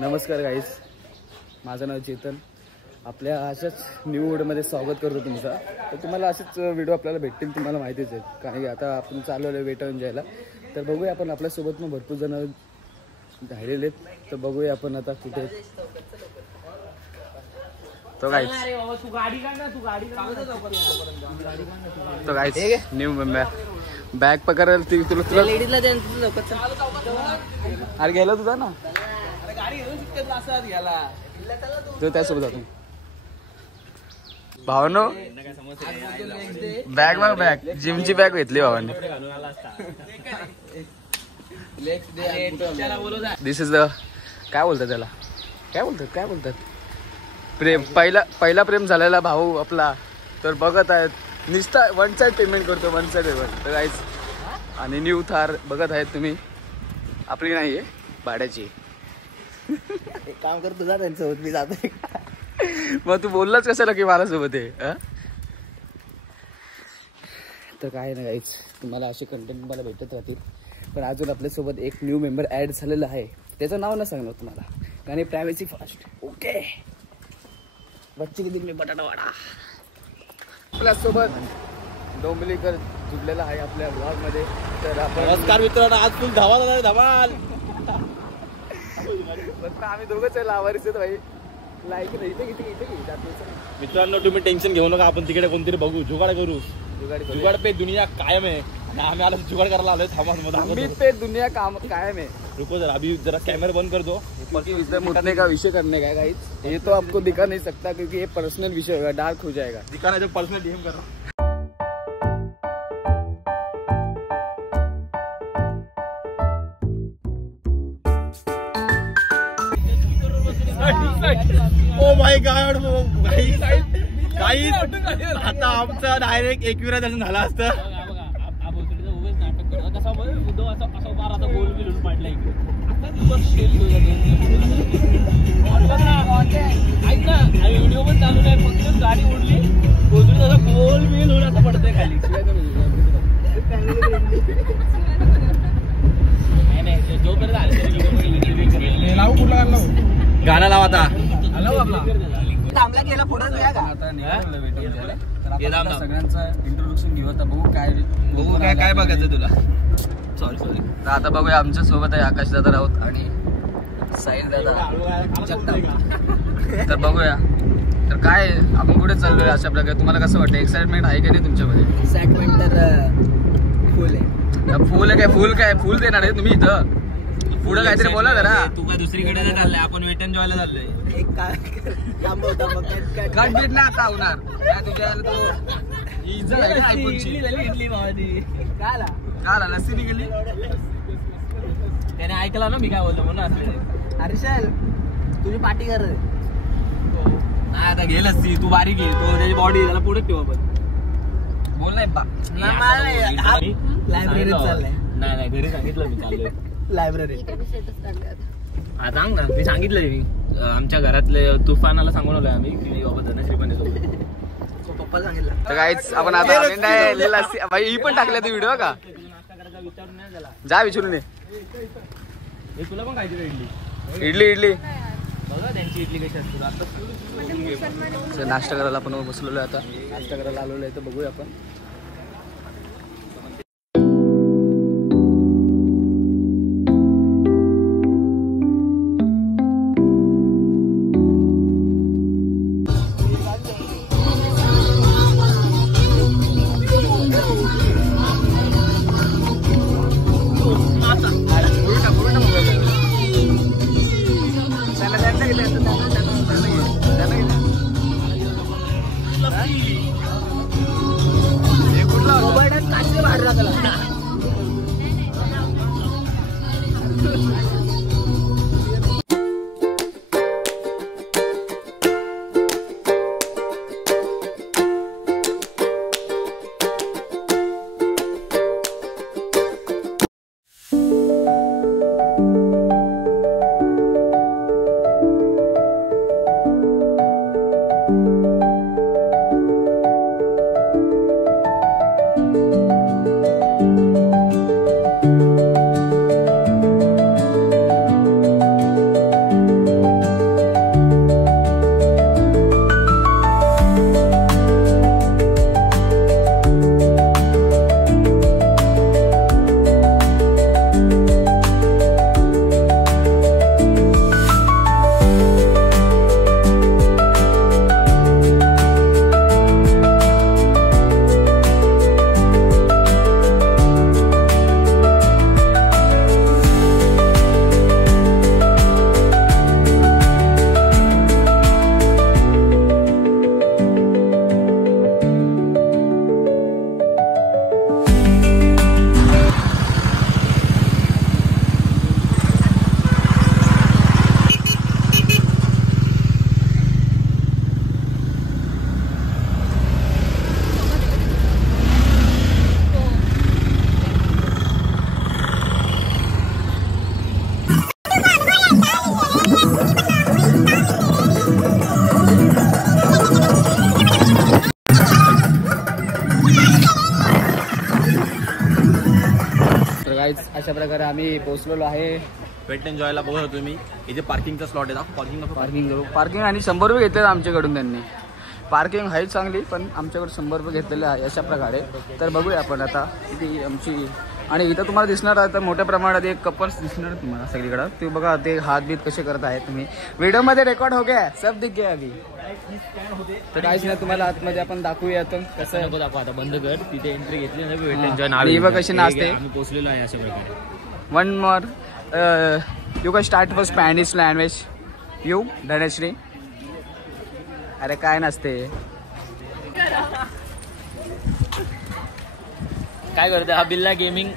नमस्कार गाईज, माझं नाव चेतन. आपल्या अशाच न्यू वूडमध्ये स्वागत करतो तुमचं. तर तुम्हाला असेच व्हिडिओ आपल्याला भेटतील, तुम्हाला माहितीच आहे. कारण की आता आपण चालू आहे वेट जायला. तर बघूया आपण, आपल्यासोबत मग भरपूर जण राहिलेले आहेत. तर बघूया आपण आता कुठे तो गाईज न्यू मेंबर बॅग पकडायला ती तुला लेडीजला अरे गेला तुझा ना तो त्यासोबत जातो. भावानो बॅग बघ, बॅग जिमची बॅग घेतली भावाने. दिस इज द काय बोलतात त्याला, काय बोलतात प्रेम. पहिला प्रेम झालेला भाऊ आपला. तर बघत आहेत निस्ता वन साइड पेमेंट करतो, वन साइड पेमेंट. तर गाईज आणि न्यू थार बघत आहेत तुम्ही. आपली नाही आहे, भाड्याची. एक काम कर तुझा त्यांच्यासोबत मी जातो. मग तू बोललाच कशाला की मला सोबत आहे. तर काय ना गाईज, तुम्हाला असे कंटेंट मला भेटत राहतील. पण अजून आपल्यासोबत एक न्यू मेंबर ॲड झालेला आहे. त्याचं नाव नाही सांगणार तुम्हाला, कारण प्रायव्हसी फास्ट. ओके, बच्ची की दिल बटाटा वाडा. आपल्यासोबत डोंबलीकर जुडलेला आहे आपल्या ब्लॉगमध्ये. तर आपण नमस्कार मित्रांनो, आज फुल धमाल होणार, धमाल. फक्त आम्ही दोघंच आहे, लावारीच आहेत भाई. लाईक इथे मित्रांनो तुम्ही टेन्शन घेऊ नका, आपण तिकडे कोणतरी बघू, जुगाड करू. जुगाड पे दुनिया कायम आहे. आम्ही आला जुगाड करायला आलोय. थांबा पे दुनिया काम कायम है. रुको जरा, अभी जरा कैमरा बंद कर दो. मुद्दे का विषय करने का गाइस, ये तो आपको दिखा नहीं सकता क्योंकि ये पर्सनल विषय होगा, डार्क हो जाएगा. दिखाना जो पर्सनल डीएम कर रहा हूँ. ओ माय गॉड गाईस, आता आमचा डायरेक्ट 21 दर्शन झाला असतं. व्हिडिओ पण चालू नाही, फक्त गाडी उडली गोल बिल होऊन असं पडतंय खाली. गाणं लाव आता. सगळ्यांचं इंट्रोडक्शन घेऊ. आता बघू काय बघायचं तुला. सॉरी. तर आता बघूया, आमच्या सोबत आहे आकाश दादा राऊत आणि साहिल दादा जगताप. तर बघूया तर काय आपण कुठे चाललोय अशा प्रकारे. तुम्हाला कसं वाटतं, एक्साइटमेंट आहे की नाही तुमच्यामध्ये? एक्साइटमेंट तर फुल आहे. फुल फुल देणार आहे तुम्ही इथं. पुढे काहीतरी बोला जरा. तू काय दुसरीकडे नाही चाललंय, आपण वेट एन्जॉय ला चाललोय. कट ना आता होणार तुझ्या लस्सी निघाली. त्याने ऐकला ना मी काय बोलतो म्हणून. हर्षल तुझी पार्टी कर. नाही आता घे लस्सी, तू बारीक घे. तो त्याची बॉडी त्याला पुढे ठेव. आपण बोल नाही लायब्ररीत चाललंय. नाही घरी सांगितलं मी चाललोय लायब्ररी. हा सांग ना, ते सांगितलं मी. आमच्या घरातले तुफानाला सांगून आलोय आम्ही की बाबा धनश्री पण सोबत. पप्पा सांगितलं. तर काहीच आपण आता लस्सी भाई ही पण टाकल्या तू व्हिडिओ का? जा विचारून ये. तुला पण खायची इडली बघा त्यांची इडली कशी असते. नाश्ता करायला आपण बसलेलो आहे. आता नाश्ता करायला आलेलो आहे. तर बघूया आपण. अशा प्रकारे आम्ही पोहोचलेलो आहे वेट एन्जॉयला. बघत होतो मी इथे पार्किंगचा स्लॉट आहे. पार्किंग आणि 100 रुपये घेतले आमच्याकडून त्यांनी. पार्किंग आहे चांगली पण आमच्याकडे 100 रुपये घेतलेले आहे अशा प्रकारे. तर बघूया आपण आता किती आमची. आणि इथं तुम्हाला दिसणार आहे तर मोठ्या प्रमाणात एक कपल्स दिसणार तुम्हाला सगळीकडं. ते बघा ते हात बीत कसे करत आहेत. तुम्ही व्हिडिओमध्ये रेकॉर्ड हो गया सब दिख गया अभी. तर काहीच नाही तुम्हाला आतमध्ये आपण दाखवूया कसं नको दाखवा आता. बंद कर. तिथे एंट्री घेतली ना वेट एन्जॉय बघ कशी नाचते. आम्ही पोहोचलेलो आहे अशा प्रकारे. One more you can start for Spanish language. You Dhanashree. अरे काय नसते काय करते हा बिल्ला गेमिंग.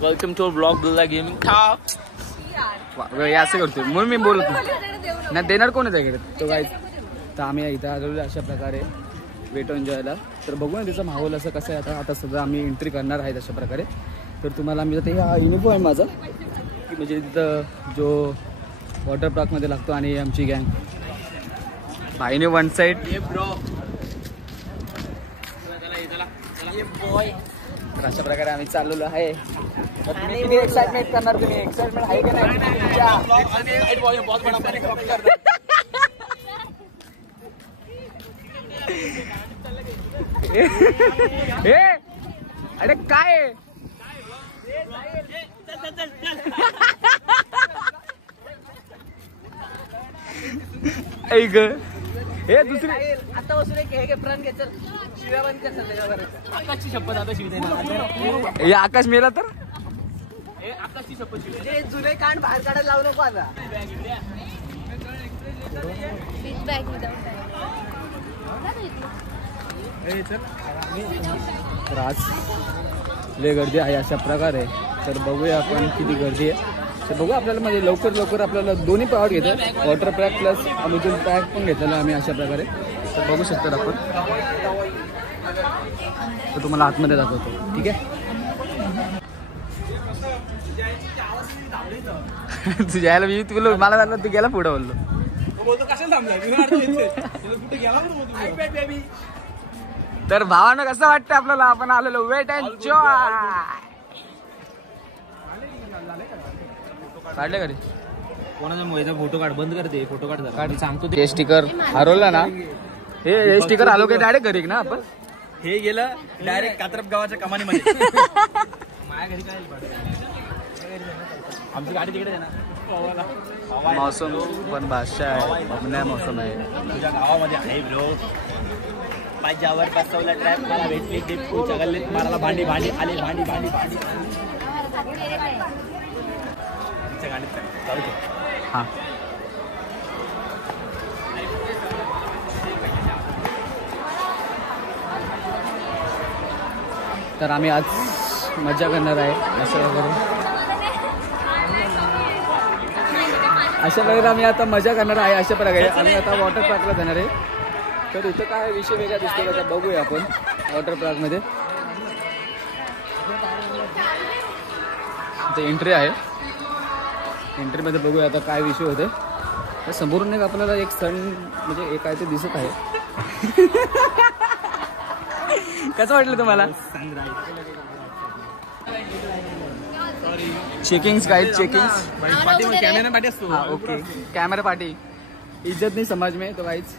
वेलकम टू ब्लॉग बिल्ला गेमिंग. असं करतो म्हणून मी बोलतो नाही देणार कोण आहे त्याकडे तो काय. तर आम्ही इथं आलेलो अशा प्रकारे वेट एन्जॉयला. तर बघू ना त्याचा माहोल असं कसं आहे. आता सध्या आम्ही एंट्री करणार आहेत अशा प्रकारे. तर तुम्हाला आम्ही आता हा युनिफॉर्म आहे माझा की म्हणजे तिथं जो वॉटर पार्कमध्ये लागतो. आणि आमची गँग भाईने वन साईड. तर अशा प्रकारे आम्ही चाललेलो आहे. तुम्ही किती एक्साइटमेंट करणार. तुम्ही एक्साइटमेंट आहे का नाही. अरे काय ऐक हे दुसरी आता बसून एक प्रण घ्यायचं शिव्या बंद कर. आकाशची शपथ आता शिव देणार. हे आकाश मेला तर आकाशची शपथ शिव. जुने कांड बाहेर काढायला लावू नको आता. तर आज लय गर्दी आहे अशा प्रकारे. तर बघूया आपण किती गर्दी आहे. तर बघू आपल्याला म्हणजे लवकर आपल्याला दोन्ही पार्ट घेतो. Water pack plus Amazon pack पण घेतलेला आम्ही अशा प्रकारे. तर बघू शकतात आपण. तर तुम्हाला आतमध्ये दाखवतो ठीक आहे. तुझ्या यायला मी तुला मला झालं तू गेला पुढं बोललो. तर भावानं कसं वाटतं आपल्याला. आपण आलेलो वेट एन्जॉय. काढले घरी कोणाचा फोटो काढ. बंद करते फोटो काढ सांगतो. ते स्टिकर हरवलं ना. हे स्टिकर आलो की डायरेक्ट घरी ना आपण. हे गेलं डायरेक्ट कात्रप गावाच्या कमानीमध्ये. माझ्या घरी काय आमची गाडी तिकडे आहे ना. मौसम पण भाषा आहे. अपना मौसम आहे. तुझ्या गावामध्ये आहे ब्रो. माझ्यावर बसवला ट्रॅप. मला भेटली टिप्पूच्या गल्लीत. मला भांडी आली. भांडी गाडीत जाऊ दे. हा तर आम्ही आज मजा करणार आहे अशा प्रकारे आम्ही आता मजा करणार आहे. अशा प्रकारे आम्ही आता वॉटर पार्कला जाणार आहे. तर इथं काय विषय वेगळा दिसतो आता बघूया आपण वॉटर पार्कमध्ये. इथे एंट्री आहे. एंट्रीमध्ये बघूया आता काय विषय होते. तर समोरून एक आपल्याला एक सण म्हणजे एक काय ते दिसत आहे. कसं वाटलं तुम्हाला. चेकिंग्स काय चेकिंग्स. कॅमेरा पाठी असतो. हाँ ओके कैमरा पार्टी. इज्जत नहीं समझ में तो गाइस.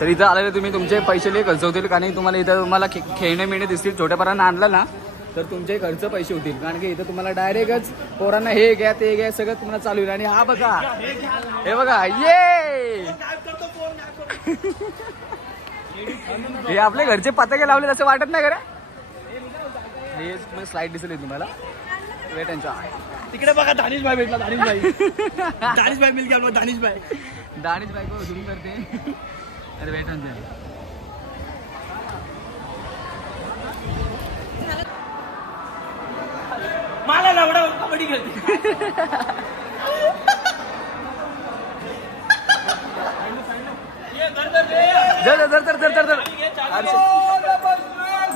तर इथं आलेले तुम्ही तुमचे पैसे लई खर्च होतील. कारण तुम्हाला इथं तुम्हाला खेळणे मिळणे दिसतील. छोट्या पोरांना आणलं ना तर तुमचे खर्च पैसे होतील. कारण की इथं तुम्हाला डायरेक्टच पोरांना हे घ्या ते घ्या सगळं तुम्हाला चालू होईल. आणि हा बघा हे बघा ये हे आपले घरचे पताके लावले असं वाटत नाही. खरं हे स्लाइड दिसेल तुम्हाला. Wait enjoy. तिकडे बघा दानिश भाई भेटला. दानिश भाई मिल गया. दानिश भाई को झूम करते. अरे वेट एन्जॉय. मला लावडा कबड्डी खेळते. जर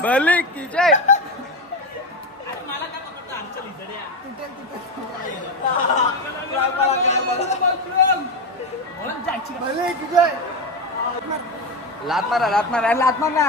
भले की जय. लात मारा लात मारा लात मार ना.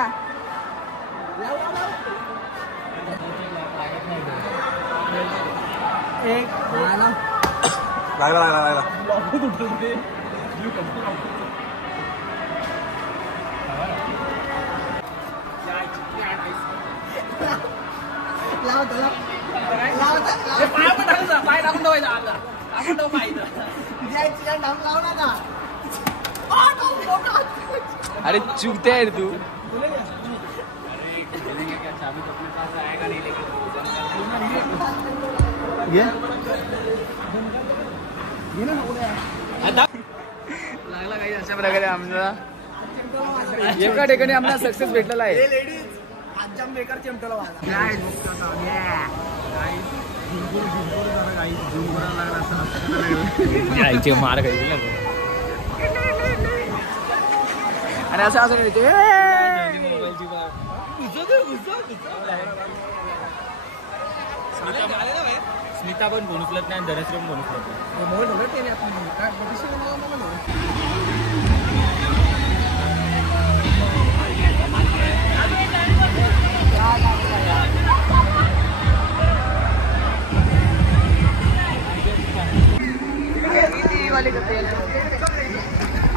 लागला. पाय टाकून ठेवायचा आपण तो पाहिजे. अरे चुकते आहे तू. लागला काही अशा प्रकारे आमचा एका ठिकाणी आम्हाला सक्सेस भेटलेला आहे. मार खायची ना आणि असं असं येते. स्मिता पण फोन उचलत नाही, धनश्री पण फोन उचलत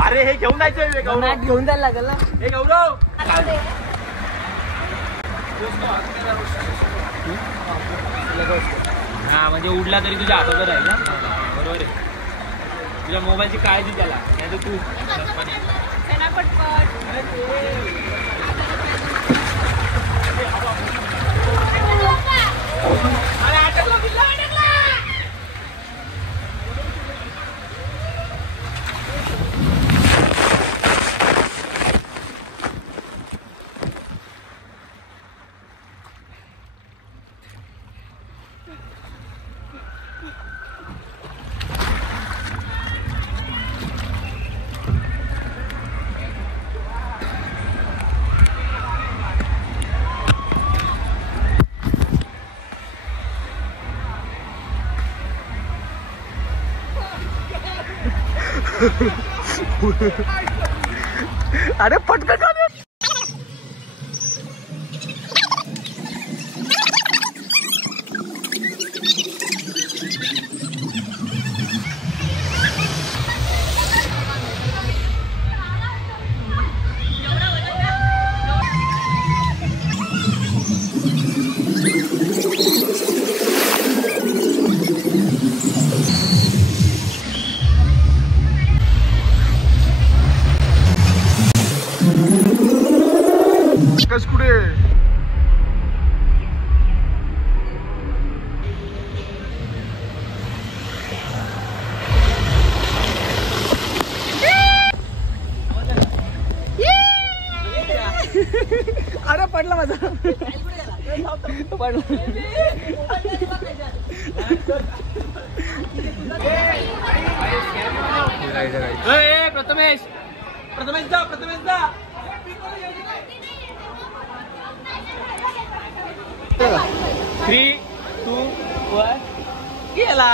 अरे हे घेऊन जायचं घेऊन जायला लागेल ना. हे गौरव हा म्हणजे उडला तरी तुझ्या हातात राहील ना. बरोबर आहे. तुझ्या मोबाईलची काळजी त्याला नाही तर तू अरे पटकन कुठे अरे पडला माझा पडला. प्रथमेश जा. 3, 2, 1 गेला.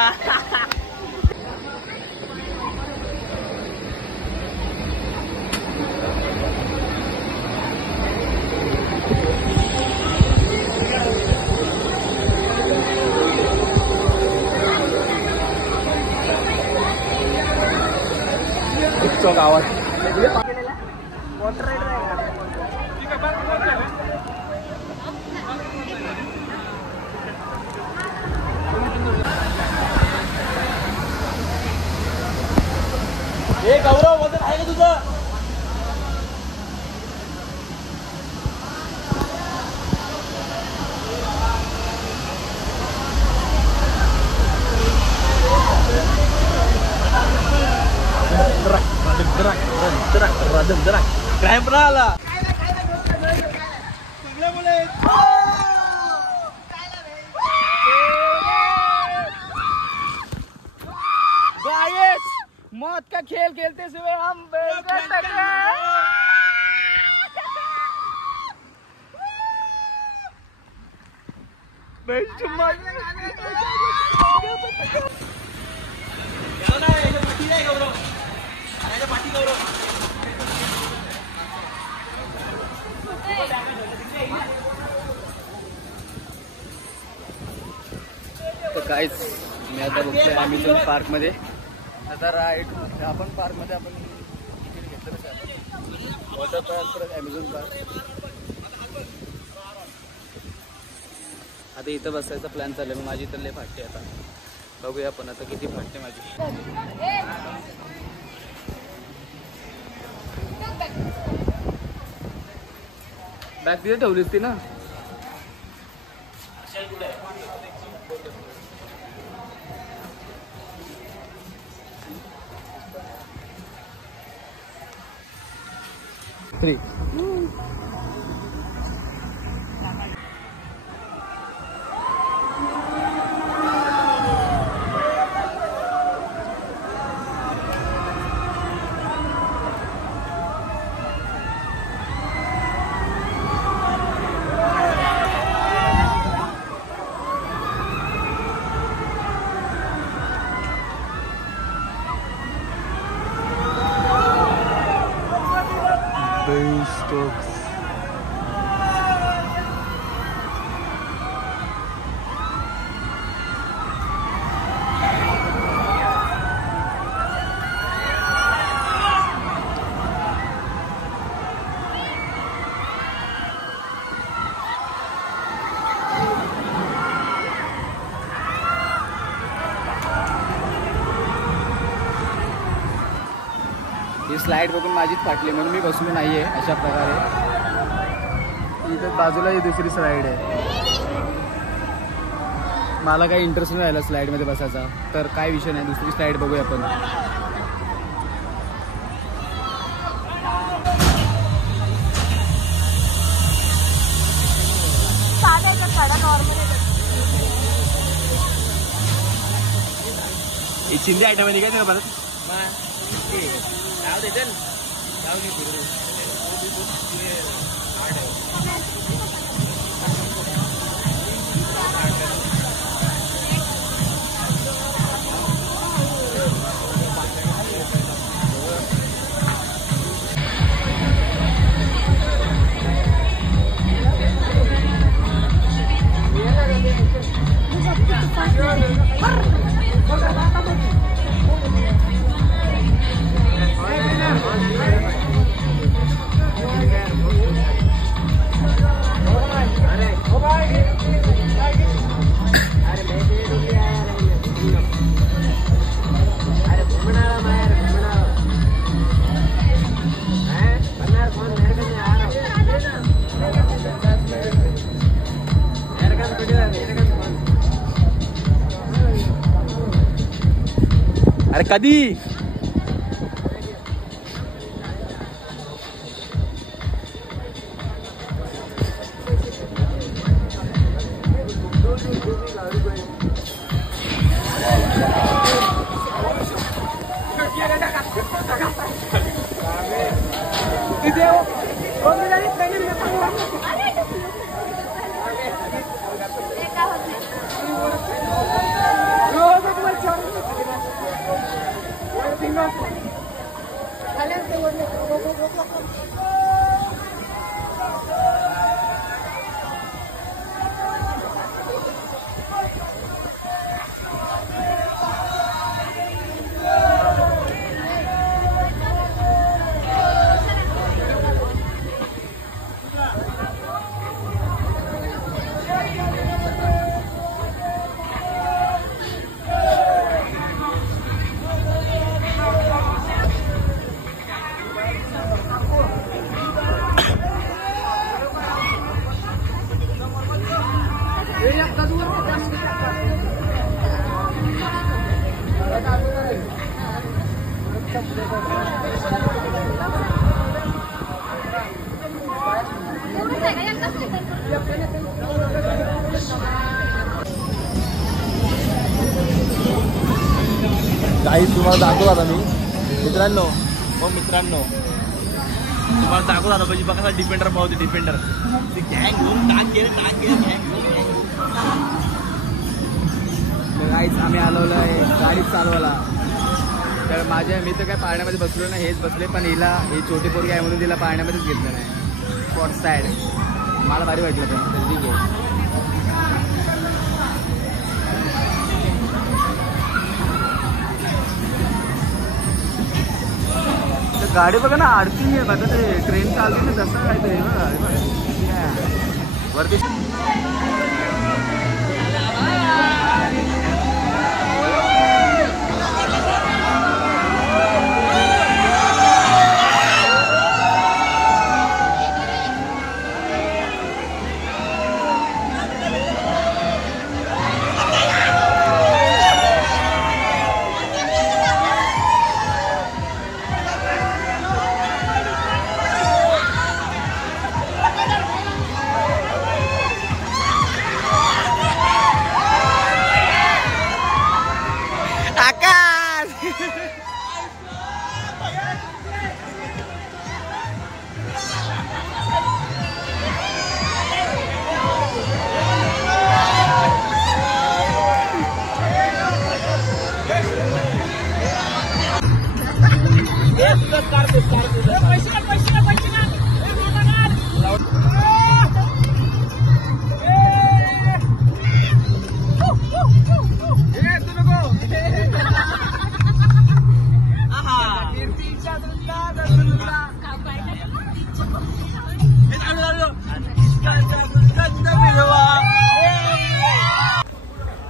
गावात हे गौरव वजन आहे का तुझं? क्राईम आला मौत का खेल खेलते हुए हम तर काहीच मी आता बघतोय ॲम्युजन पार्कमध्ये. आता राईड आपण पार्कमध्ये आपण तिकीट घेतलं आपण वॉटर पार्क परत ॲम्युजन पार्क. आता इथं बसायचा प्लॅन चालू आहे. माझी तर लय फाटते आता. बघूया आपण आता किती फाटते माझी. बॅग तिथे ठेवलीस ती ना. फ्री. ही स्लाइड बघून माझीच फाटली म्हणून मी बसलो नाही आहे. अशा प्रकारे इथं बाजूला ही दुसरी स्लाइड आहे. मला काही इंटरेस्ट नाही राहिला स्लाइडमध्ये बसायचा, तर काय विषय नाही. दुसरी स्लाइड बघूया आपण. चिंदी आयटम आहे काय परत जाऊ दे चल जाऊ दे. अरे कधी काही तुम्हाला दाखवतो आता मी मित्रांनो. तुम्हाला दाखवतो आता म्हणजे बघा डिफेंडर पाहते. डिफेंडर ती गँग घेऊन टाक केलं. गाईच आम्ही आलोय गाडी चालवायला. तर मी तर काय पाळण्यामध्ये बसलो नाही, हेच बसले. पण ही छोटी पोरगी आहे म्हणून तिला पाळण्यामध्येच घेतलं नाही. स्पॉट साईड मला भारी वाटलं पण ठीक आहे. गाडी बघा ना आरती आहे बघा, ते ट्रेन चालते ना तसं काय ते वरती.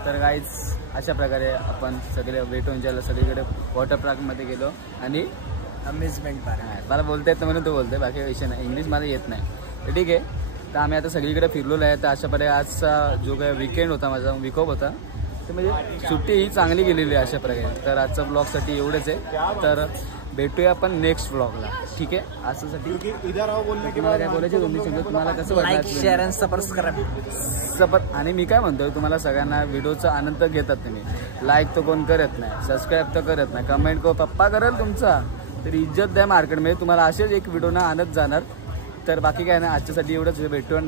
तर गाईज अशा प्रकारे आपण सगळे वेट एन्जॉयला सगळीकडे वॉटर पार्कमध्ये गेलो आणि अम्युजमेंट पार्क. मला बोलता येत म्हणून तो बोलतोय, बाकी विषय नाही, इंग्लिश मला येत नाही. तर ठीक आहे, तर आम्ही आता सगळीकडे फिरलेलो आहे. तर अशा प्रकारे आजचा जो काही वीकेंड होता, माझा वीक ऑफ होता, तर म्हणजे सुट्टी ही चांगली गेलेली आहे अशा प्रकारे. तर आजच्या ब्लॉगसाठी एवढंच आहे. तर भेटूया आपण नेक्स्ट ब्लॉगला, ठीक आहे. आजसाठी तुम्हाला काय बोलायचे दोन्ही शब्द, तुम्हाला कसं वाटलं? शेअर आणि सबस्क्राईब. आणि मी काय म्हणतोय, तुम्हाला सगळ्यांना व्हिडिओचा आनंद घेतात तुम्ही. लाईक तर कोण करत नाही, सबस्क्राईब तर करत नाही, कमेंट को पप्पा करेल तुमचा, तर इज्जत द्या मार्केटमध्ये. तुम्हाला असेच एक व्हिडिओना आनंद जाणार. तर बाकी काय नाही, आजच्यासाठी एवढंच. भेटू.